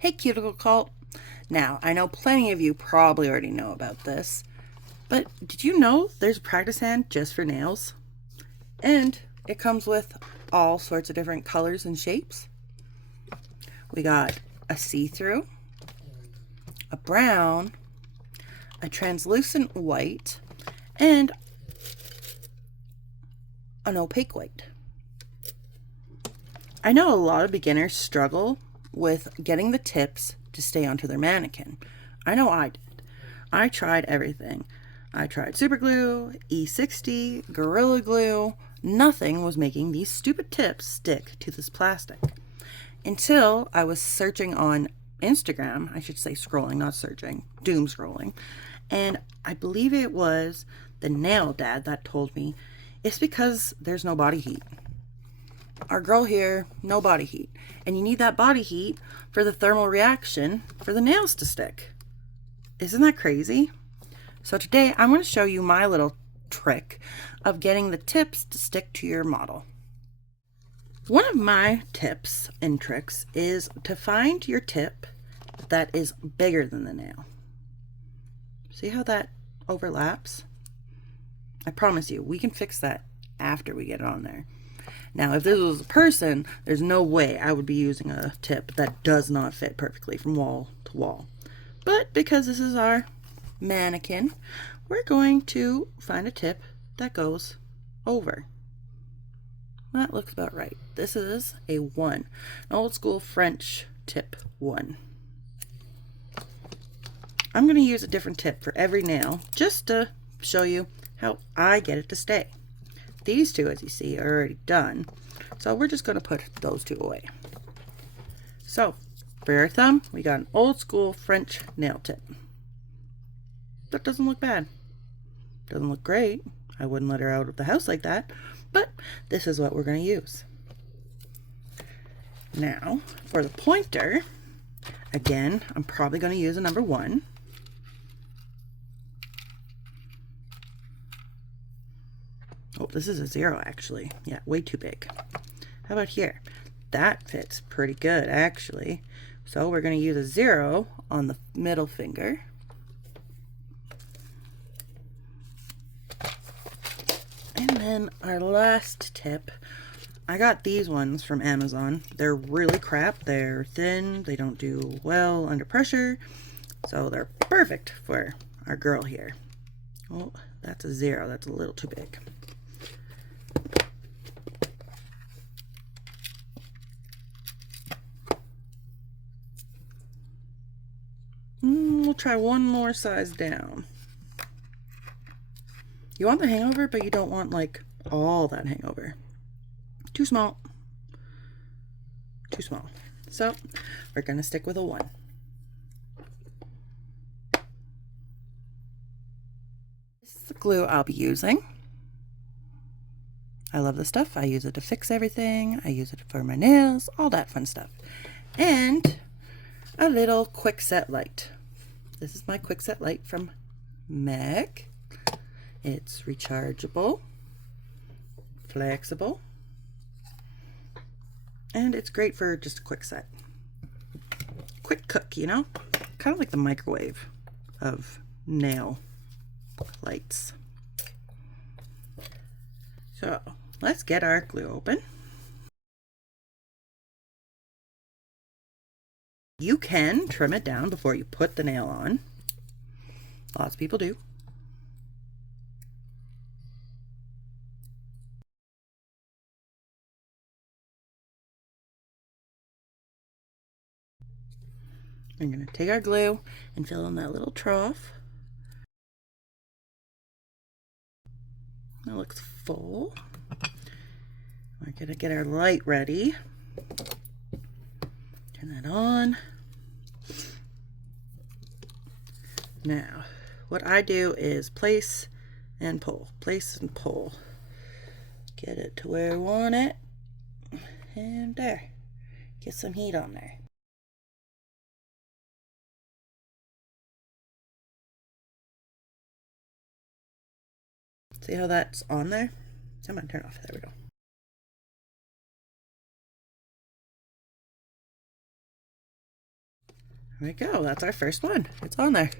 Hey Cuticle Cult! Now, I know plenty of you probably already know about this, but did you know there's a practice hand just for nails? And it comes with all sorts of different colors and shapes. We got a see-through, a brown, a translucent white, and an opaque white. I know a lot of beginners struggle with getting the tips to stay onto their mannequin. I know I did. I tried everything. I tried super glue, E60, Gorilla Glue. Nothing was making these stupid tips stick to this plastic. Until I was searching on Instagram, I should say scrolling, not searching, doom scrolling. And I believe it was the nail dad that told me it's because there's no body heat. Our girl here, no body heat. And you need that body heat for the thermal reaction for the nails to stick. Isn't that crazy? So today I'm going to show you my little trick of getting the tips to stick to your model. One of my tips and tricks is to find your tip that is bigger than the nail. See how that overlaps? I promise you, we can fix that after we get it on there. Now, if this was a person, there's no way I would be using a tip that does not fit perfectly from wall to wall. But because this is our mannequin, we're going to find a tip that goes over. That looks about right. This is a 1, an old school French tip 1. I'm going to use a different tip for every nail just to show you how I get it to stay. These two, as you see, are already done, so we're just going to put those two away. So for our thumb, we got an old school French nail tip. That doesn't look bad. Doesn't look great. I wouldn't let her out of the house like that, but this is what we're going to use. Now, for the pointer, again, I'm probably going to use a number 1. Oh, this is a 0 actually. Yeah, way too big. How about here? That fits pretty good actually. So we're going to use a 0 on the middle finger. And then our last tip, I got these ones from Amazon. They're really crap. They're thin. They don't do well under pressure. So they're perfect for our girl here. Oh, that's a 0. That's a little too big. We'll try one more size down. You want the hangover, but you don't want like all that hangover. Too small. Too small. So we're going to stick with a 1. This is the glue I'll be using. I love this stuff. I use it to fix everything. I use it for my nails, all that fun stuff. And a little Kwikset light. This is my Kwikset light from Meg. It's rechargeable, flexible, and it's great for just a quick set. Quick cook, you know? Kind of like the microwave of nail lights. So let's get our glue open. You can trim it down before you put the nail on. Lots of people do. I'm going to take our glue and fill in that little trough. That looks full. We're going to get our light ready. Turn that on. Now, what I do is place and pull. Place and pull. Get it to where I want it. And there. Get some heat on there. See how that's on there? I'm going to turn it off. There we go. There we go. That's our first one. It's on there.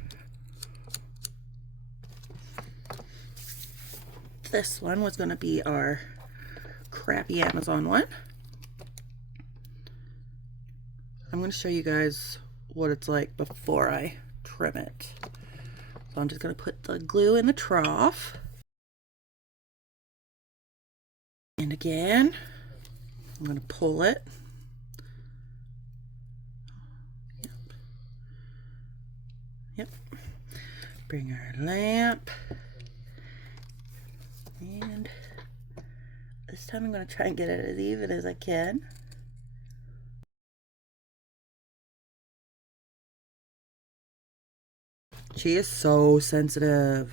This one was going to be our crappy Amazon one. I'm going to show you guys what it's like before I trim it. So I'm just going to put the glue in the trough. And again, I'm going to pull it. Yep. Bring our lamp. And this time I'm going to try and get it as even as I can. She is so sensitive.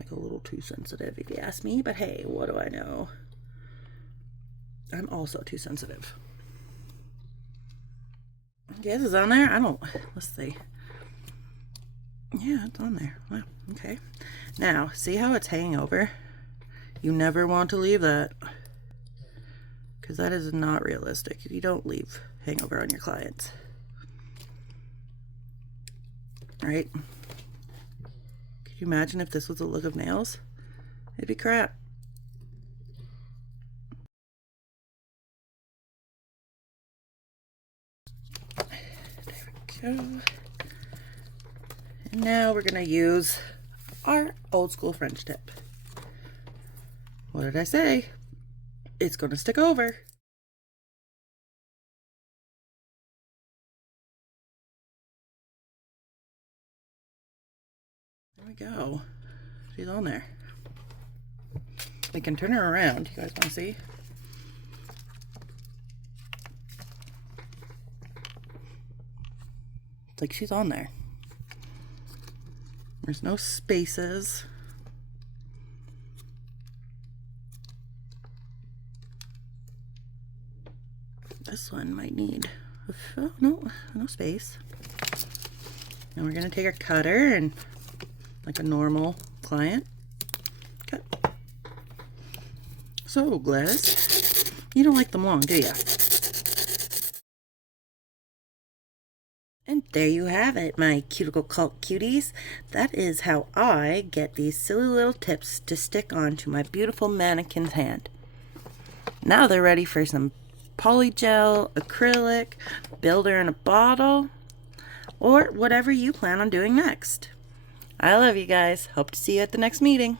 Like a little too sensitive if you ask me, but hey, what do I know? I'm also too sensitive. Okay, this is on there? Let's see. Yeah, it's on there. Wow, okay. Now, see how it's hanging over? You never want to leave that, because that is not realistic. You don't leave hangover on your clients. Right? Could you imagine if this was the look of nails? It'd be crap. There we go. And now we're going to use our old school French tip. What did I say? It's going to stick over. There we go. She's on there. We can turn her around. You guys want to see? It's like she's on there. There's no spaces. This one might need, oh, no space. And we're going to take our cutter and, like a normal client, cut. So, Gladys, you don't like them long, do you? And there you have it, my cuticle cult cuties. That is how I get these silly little tips to stick onto my beautiful mannequin's hand. Now they're ready for some polygel, acrylic, builder in a bottle, or whatever you plan on doing next. I love you guys. Hope to see you at the next meeting.